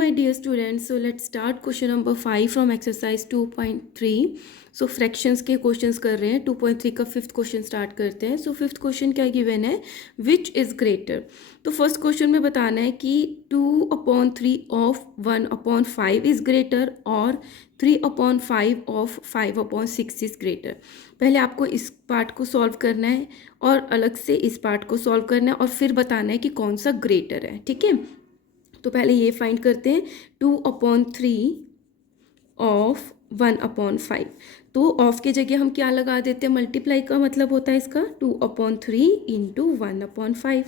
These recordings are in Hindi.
my dear students, so let's start question number 5 from exercise 2.3. So fractions के क्वेश्चंस कर रहे हैं. 2.3 का फिफ्थ क्वेश्चन स्टार्ट करते हैं. सो फिफ्थ क्वेश्चन क्या गिवन है, विच इज़ ग्रेटर. तो फर्स्ट क्वेश्चन में बताना है कि 2/3 ऑफ 1/5 इज़ ग्रेटर और 3/5 ऑफ 5/6 इज़ ग्रेटर. पहले आपको इस पार्ट को सॉल्व करना है और अलग से इस पार्ट को सॉल्व करना है और फिर बताना है कि कौन सा ग्रेटर है. ठीक है, तो पहले ये फाइंड करते हैं. 2/3 ऑफ 1/5. तो ऑफ की जगह हम क्या लगा देते हैं, मल्टीप्लाई का मतलब होता है इसका 2/3 इंटू 1/5.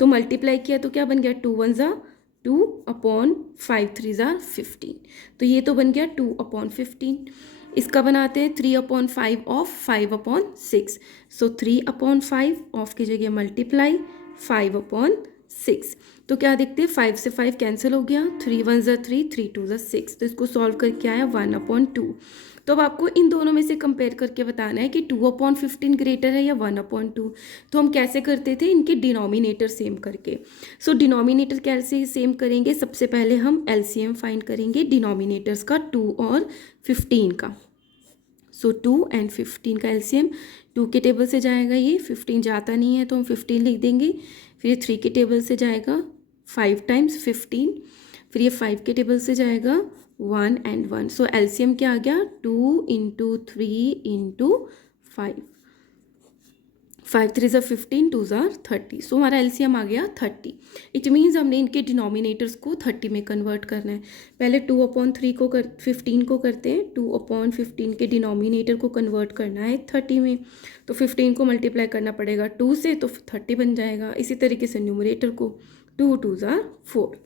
तो मल्टीप्लाई किया तो क्या बन गया, 2 1 ज़ा 2/5 3 ज़ा 15. तो ये तो बन गया 2/15. इसका बनाते हैं 3/5 ऑफ 5/6. सो 3/5 ऑफ की जगह मल्टीप्लाई 5/6. तो क्या देखते हैं, 5 से 5 कैंसिल हो गया, 3 1 ज़ा 3 3 2 ज़ा 6. तो इसको सॉल्व करके आया 1/2. तो अब आपको इन दोनों में से कंपेयर करके बताना है कि 2/15 ग्रेटर है या 1/2. तो हम कैसे करते थे, इनके डिनोमिनेटर सेम करके. सो डिनोमिनेटर कैसे सेम करेंगे, सबसे पहले हम एलसीएम फाइंड करेंगे डिनोमिनेटर्स का 2 और 15 का. सो 2 एंड 15 का एलसीएम, 2 के टेबल से जाएगा ये, 15 जाता नहीं है तो हम 15 लिख देंगे. फिर 3 के टेबल से जाएगा 5 टाइम्स 15. फिर ये 5 के टेबल से जाएगा 1 एंड 1. सो एलसीएम क्या आ गया, 2 इंटू 3 इंटू 5. 5 3 ज़ा 15, 2 ज़ा 30. सो हमारा एलसीएम आ गया 30. इट मीन्स हमने इनके डिनोमिनेटर्स को 30 में कन्वर्ट करना है. पहले 2/3 को 15 को करते हैं. 2/15 के डिनोमिनेटर को कन्वर्ट करना है 30 में. तो 15 को मल्टीप्लाई करना पड़ेगा 2 से, तो 30 बन जाएगा. इसी तरीके से न्यूमरेटर को 2 2 ज़ा 4.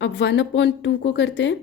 अब 1/2 को करते हैं,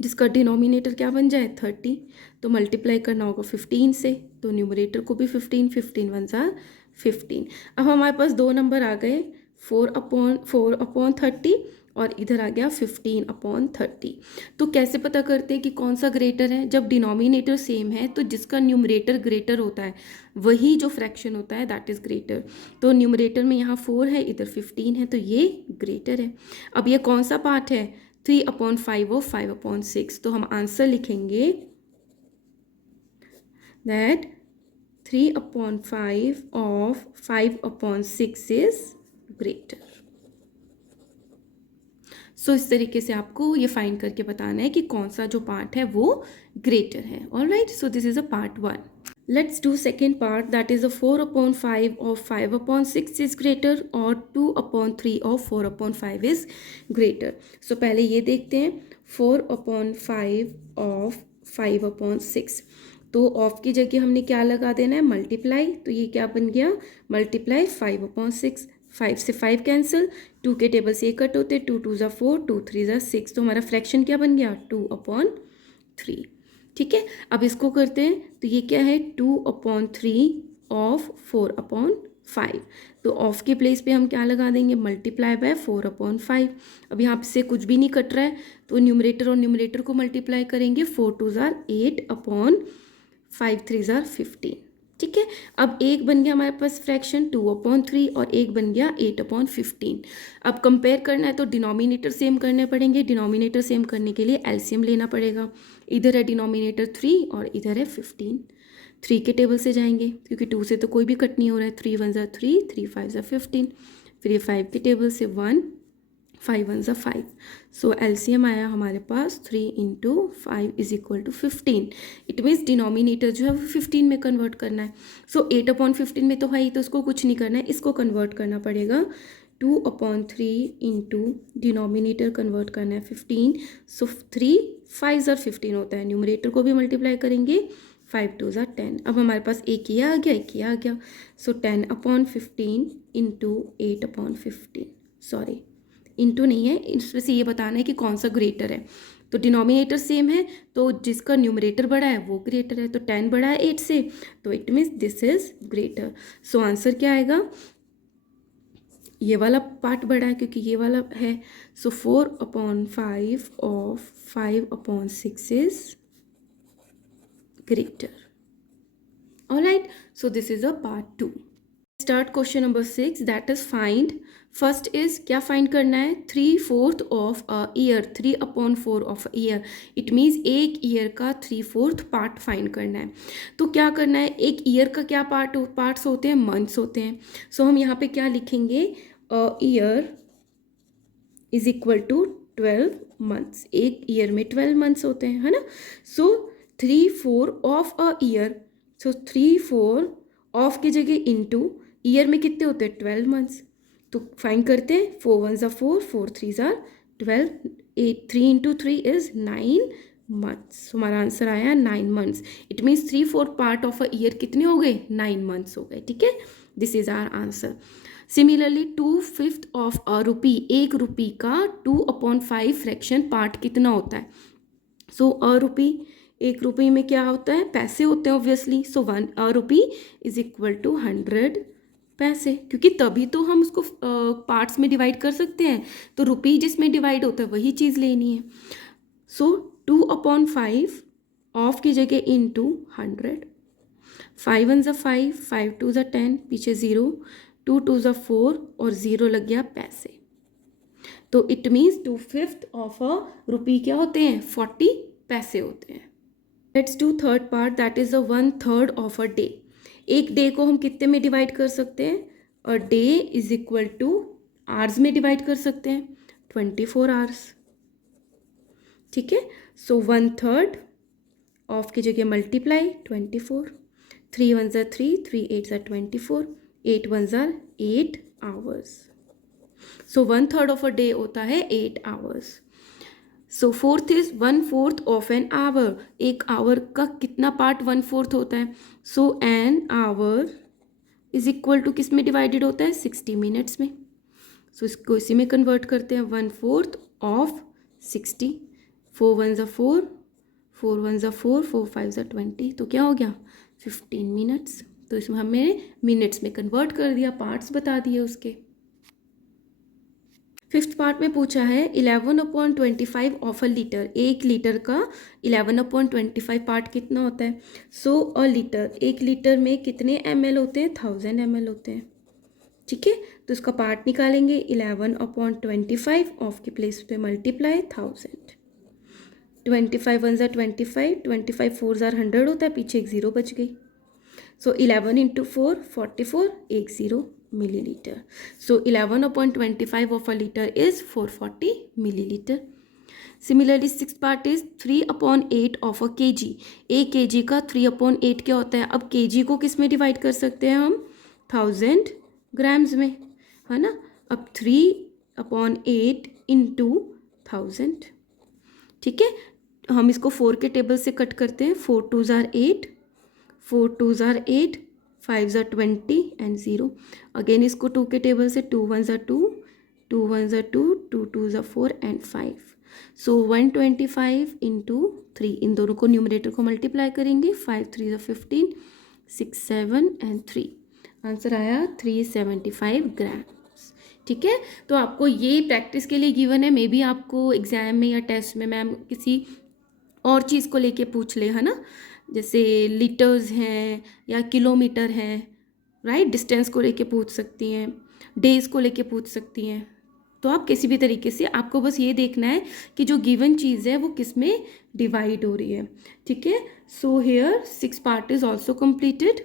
जिसका डिनोमिनेटर क्या बन जाए 30. तो मल्टीप्लाई करना होगा 15 से, तो न्यूमरेटर को भी 15, 15 1 ज़ा 15. अब हमारे पास दो नंबर आ गए, 4/30 और इधर आ गया 15/30. तो कैसे पता करते हैं कि कौन सा ग्रेटर है, जब डिनोमिनेटर सेम है तो जिसका न्यूमरेटर ग्रेटर होता है वही जो फ्रैक्शन होता है दैट इज़ ग्रेटर. तो न्यूमरेटर में यहाँ 4 है, इधर 15 है, तो ये ग्रेटर है. अब ये कौन सा पार्ट है, 3/5 और 5/6. तो हम आंसर लिखेंगे दैट 3/5 ऑफ 5/6 इज ग्रेटर. सो इस तरीके से आपको ये फाइंड करके बताना है कि कौन सा जो पार्ट है वो ग्रेटर है. Alright, so this is a part 1. Let's do second part, that is a 4/5 of 5/6 is greater और 2/3 of 4/5 is greater. So पहले ये देखते हैं 4/5 of 5/6. तो ऑफ की जगह हमने क्या लगा देना है, मल्टीप्लाई. तो ये क्या बन गया, मल्टीप्लाई 5/6. 5 से 5 कैंसिल, 2 के टेबल से ये कट होते, 2 2 ज़ा 4, 2 3 ज़ा 6. तो हमारा फ्रैक्शन क्या बन गया, 2/3. ठीक है, अब इसको करते हैं. तो ये क्या है, 2/3 ऑफ 4/5. तो ऑफ के प्लेस पे हम क्या लगा देंगे, मल्टीप्लाई बाय 4/5. अब यहाँ से कुछ भी नहीं कट रहा है, तो न्यूमरेटर और न्यूमरेटर को मल्टीप्लाई करेंगे. 4 2 ज़ा 8/5 3 ज़ा 15. ठीक है, अब एक बन गया हमारे पास फ्रैक्शन 2/3 और एक बन गया 8/15. अब कंपेयर करना है तो डिनोमिनेटर सेम करने पड़ेंगे. डिनोमिनेटर सेम करने के लिए एलसीएम लेना पड़ेगा. इधर है डिनोमिनेटर 3 और इधर है 15. 3 के टेबल से जाएंगे क्योंकि 2 से तो कोई भी कट नहीं हो रहा है. 3 1 ज़ा 3, 3 5 ज़ा 15. फिर ये 5 के टेबल से 1, 5 1 ज़ा 5. सो एलसीएम आया हमारे पास 3 into 5 is equal to 15. It means denominator जो है वो 15 में कन्वर्ट करना है. सो 8/15 में तो है ही, तो इसको कुछ नहीं करना है, इसको कन्वर्ट करना पड़ेगा. 2/3 इंटू डिनोमिनेटर कन्वर्ट करना है 15. सो 3 5 ज़ा 15 होता है. न्यूमरेटर को भी मल्टीप्लाई करेंगे, 5 2 ज़ा 10. अब हमारे पास एक ये आ गया, एक ये आ गया. सो 10/15 इंटू 8/15. सॉरी, इंटू नहीं है, इसमें से ये बताना है कि कौन सा ग्रेटर है. तो डिनोमिनेटर सेम है, तो जिसका न्यूमरेटर बड़ा है वो ग्रेटर है. तो 10 बड़ा है 8 से, तो it means this is greater. So answer क्या आएगा, ये वाला पार्ट बड़ा है क्योंकि ये वाला है. सो 4/5 of 5/6 is greater. Alright, so this is a part 2. Start question number 6, that is find first is क्या फाइंड करना है, 3/4 of a year, 3/4 of a year, it means एक ईयर का 3/4 पार्ट फाइंड करना है। तो क्या करना है, एक ईयर का क्या पार्ट्स होते हैं, मंथ्स होते हैं। सो हम यहाँ पे क्या लिखेंगे, a year is equal to 12 months, एक ईयर में 12 मंथ्स होते हैं, है ना। So 3/4 of a year, so 3/4 of की जगह इनटू ईयर में कितने होते हैं, 12 मंथ्स। तो फाइंड करते हैं, 4 1 ज़ा 4, 4 3 ज़ा 12, 8 3 इंटू 3 इज 9 मंथ्स। हमारा आंसर आया 9 months. It means 3/4 part of a year कितने हो गए, 9 मंथ्स हो गए, ठीक है। This is our answer. Similarly 2/5 of a rupee, एक रुपी का 2/5 फ्रैक्शन पार्ट कितना होता है। सो अ रुपी, एक रुपये में क्या होता है, पैसे होते हैं obviously. So 1 a rupee is equal to 100 पैसे, क्योंकि तभी तो हम उसको पार्ट्स में डिवाइड कर सकते हैं। तो रुपी जिसमें डिवाइड होता है वही चीज़ लेनी है। सो 2/5 ऑफ की जगह इंटू 100, 5 1 ज़ा 5, 5 2 ज़ा 10, पीछे 0, 2 2 ज़ा 4 और 0 लग गया पैसे। तो इट मीन्स 2/5 ऑफ अ रुपी क्या होते हैं, 40 पैसे होते हैं। Let's do third part, that is 1/3 of a day. एक डे को हम कितने में डिवाइड कर सकते हैं, a day is equal two hours में डिवाइड कर सकते हैं, 24 आवर्स, ठीक है। सो 1/3 ऑफ की जगह मल्टीप्लाई 24, 3 1 ज़ा 3, 3 8 ज़ा 24, 8 1 ज़ा 8 hours. So 1/3 of a day होता है 8 hours. So fourth is 1/4 of an hour, एक आवर का कितना पार्ट 1/4 होता है। So an hour is equal to किस में डिवाइडेड होता है, 60 मिनट्स में। सो इसको इसी में कन्वर्ट करते हैं, 1/4 ऑफ 60, 4 1 ज़ा 4, 4 1 ज़ा 4, 4 5 ज़ा 20, तो क्या हो गया 15 मिनट्स। तो इसमें हमने मिनट्स में कन्वर्ट कर दिया, पार्ट्स बता दिए उसके। फिफ्थ पार्ट में पूछा है 11/25 ऑफ अ लीटर, एक लीटर का 11/25 पार्ट कितना होता है। सो अ लीटर, एक लीटर में कितने ml होते हैं, 1000 ml होते हैं, ठीक है। तो इसका पार्ट निकालेंगे, 11/25 ऑफ की प्लेस पे मल्टीप्लाई 1000, 25 1 ज़ा 25, 25 4 ज़ा 100 होता है, पीछे एक 0 बच गई। सो 11 इंटू 4 44, एक 0 milliliter. So 11/25 of a liter is 440 milliliter. Similarly, sixth part is 3/8 of a kg. एक kg का 3/8 क्या होता है। अब kg को किस में डिवाइड कर सकते हैं हम, 1000 ग्राम्स में, है ना। अब 3/8 इंटू 1000, ठीक है। हम इसको 4 के टेबल से कट करते हैं, 4 2 ज़ार 8, 4 2 ज़ार 8, 5 ज़ा 20 एंड 0। अगेन इसको 2 के टेबल से, 2 1 ज़ा 2, 2 1 ज़ा 2, 2 2 ज़ा 4 एंड 5। सो 125 इंटू 3, इन दोनों को न्यूमरेटर को मल्टीप्लाई करेंगे, 5 3 ज़ा 15, 6 7 एंड 3, आंसर आया 375 ग्राम्स, ठीक है। तो आपको ये प्रैक्टिस के लिए गिवन है, मे बी आपको एग्जाम में या टेस्ट में मैम किसी और चीज़ को लेके पूछ ले, है ना, जैसे लीटर्स हैं या किलोमीटर हैं, राइट, डिस्टेंस को लेके पूछ सकती हैं, डेज को लेके पूछ सकती हैं। तो आप किसी भी तरीके से, आपको बस ये देखना है कि जो गिवन चीज़ है वो किस में डिवाइड हो रही है, ठीक है। So here 6 part is also completed.